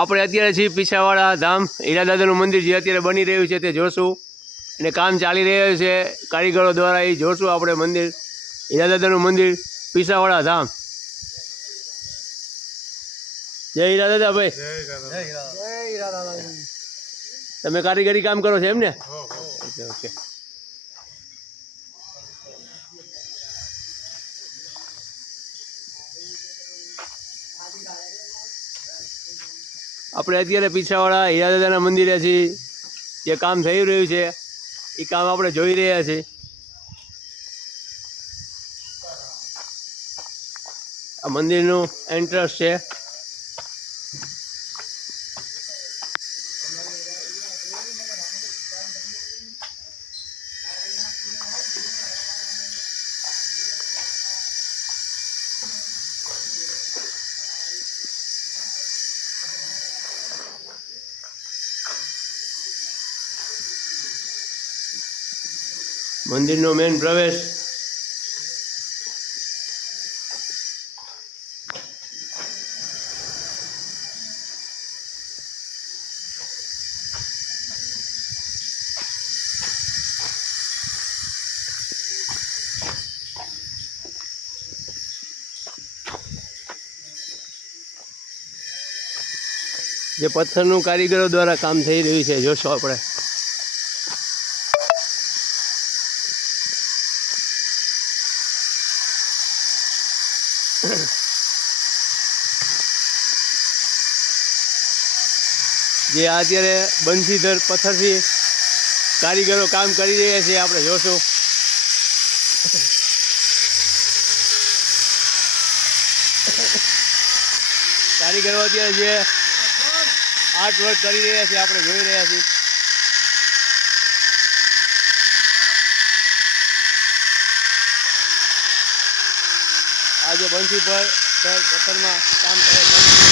આપણે અત્યારે છીએ પીછાવાડા ધામ. હીરાદાદાનું મંદિર જે અત્યારે બની રહ્યું છે તે જોશું. અને કામ ચાલી રહ્યું છે કારીગરો દ્વારા એ જોશું આપણે મંદિર. હીરાદાદાનું મંદિર પીછાવાળા ધામ. જય હીરા દાદા ભાઈ તમે કારીગરી કામ કરો છો એમ ને? ઓકે ઓકે આપણે અત્યારે પીછાવાળા હીરાદાદાના મંદિરે છીએ. જે કામ થઈ રહ્યું છે, એ કામ આપણે જોઈ રહ્યા છીએ. આ મંદિરનું એન્ટ્રન્સ છે. મંદિરનો મેન પ્રવેશ. જે પથ્થરનું કારીગરો દ્વારા કામ થઈ રહ્યું છે જોશો આપણે. જે અત્યારે બંસીધર પથ્થરથી કારીગરો કામ કરી રહ્યા છે, આપણે જોશું. કારીગરો અત્યારે જે આર્ટ વર્ક કરી રહ્યા છે, આપણે જોઈ રહ્યા છીએ. આ જે બંસી પર પર પથ્થરમાં કામ કરે છે.